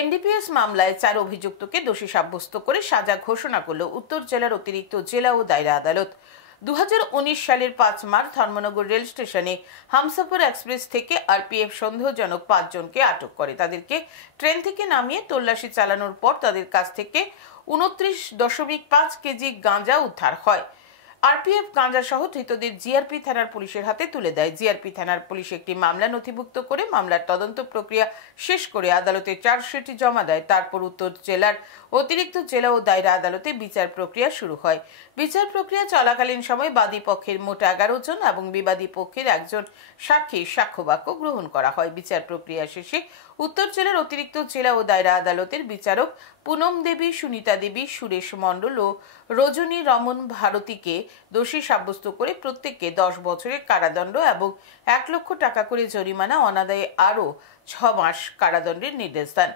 NDPS মামলায় 4 অভিযুক্তকে দোষী সাব্যস্ত করে সাজা ঘোষণা করল উত্তর জেলার অতিরিক্ত জেলা ও দায়রা আদালত। 2019 সালের 5 মার্চ ধর্মনগর রেল স্টেশনে হামসফর এক্সপ্রেস থেকে আরপিএফ সন্দেহজনক 5 জনকে আটক করে। তাদেরকে ট্রেন থেকে নামিয়ে তল্লাশি চালানোর পর তাদের কাছ থেকে 29.5 কেজি গাঁজা উদ্ধার হয়। আরপিএফ গাঁজা সহ ধৃতদের জিআরপি থানার পুলিশের হাতে তুলে দেয়। জিআরপি থানার পুলিশ একটি মামলা নথিভুক্ত করে মামলার তদন্ত প্রক্রিয়া শেষ করে আদালতে চার্জশিট জমা দেয়। তারপর উত্তর জেলার অতিরিক্ত জেলা ও দায়রা আদালতে বিচার প্রক্রিয়া শুরু হয়। বিচার প্রক্রিয়া চলাকালীন সময় বাদী পক্ষের মোট 11 জন এবং বিবাদী পক্ষের একজন সাক্ষীর সাক্ষ্যবাক্য গ্রহণ করা হয়। বিচার প্রক্রিয়া শেষে উত্তর জেলার অতিরিক্ত জেলা ও দায়রা আদালতের বিচারক পুনম দেবী, সুনিতা দেবী, সুরেশ মণ্ডল ও রজনী রমন ভারতীকে দোষী সাব্যস্ত করে প্রত্যেককে 10 বছরের কারাদণ্ড এবং 1 লক্ষ টাকা করে জরিমানা, অনাদায়ে আরও 6 মাস কারাদণ্ডের নির্দেশ দেন।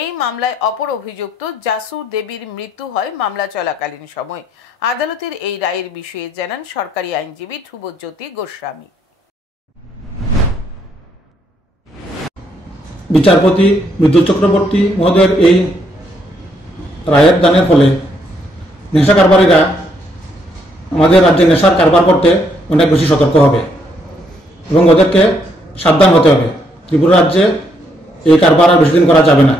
এই মামলায় অপর অভিযুক্ত জাসু দেবীর মৃত্যু হয় মামলা চলাকালীন সময়। আদালতের এই রায়ের বিষয়ে জানান সরকারি আইনজীবী ধ্রুবজ্যোতি গোস্বামী। বিচারপতি মৃদুল চক্রবর্তী মহোদয়ের এই রায়ের দানের ফলে নেশা কারবারিরা আমাদের রাজ্যে নেশার কারবার করতে অনেক বেশি সতর্ক হবে এবং ওদেরকে সাবধান হতে হবে। ত্রিপুরা রাজ্যে এই কারবার আর বেশি দিন করা যাবে না।